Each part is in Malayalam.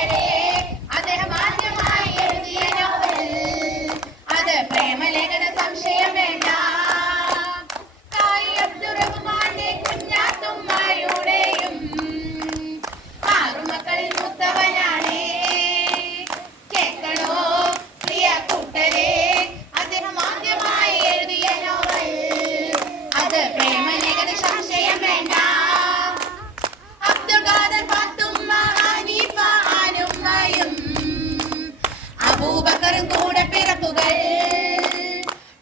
Friday. പകരും കൂടെ പിറപ്പുകൾ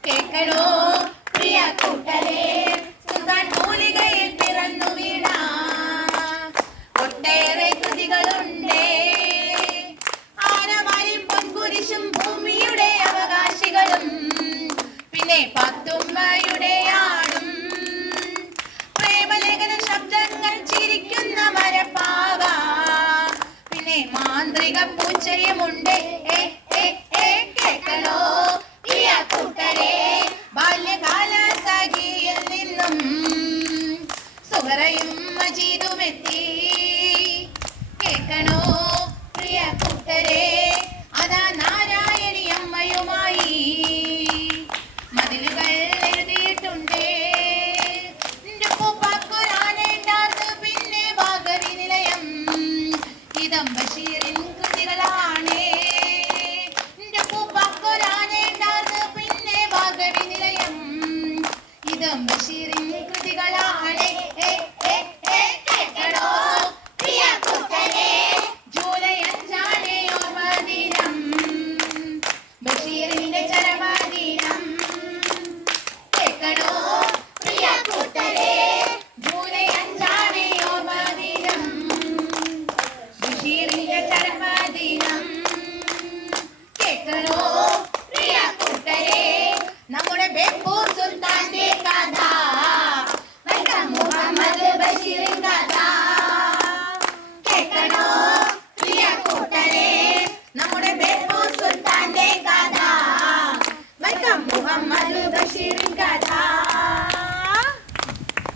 കേൾക്കണോ? പ്രിയ കൂട്ടരെ സുൽത്താൻ മൂലികയിൽ പിറന്നു വീണ. ഒട്ടേറെ കൃതികളുണ്ടേ. ആനമാരും പൊൻകുരിശും ഭൂമിയുടെ അവകാശികളും പിന്നെ പത്തുമ്മയുടെ ആടും. പ്രേമലേഖന ശബ്ദങ്ങൾ ചിരിക്കുന്ന മരപ്പാവ. പിന്നെ മാന്ത്രിക പൂച്ചയുമുണ്ട്. സബറയും മജീദുമെത്തി കേൾക്കണോ പ്രിയ കൂട്ടരേ?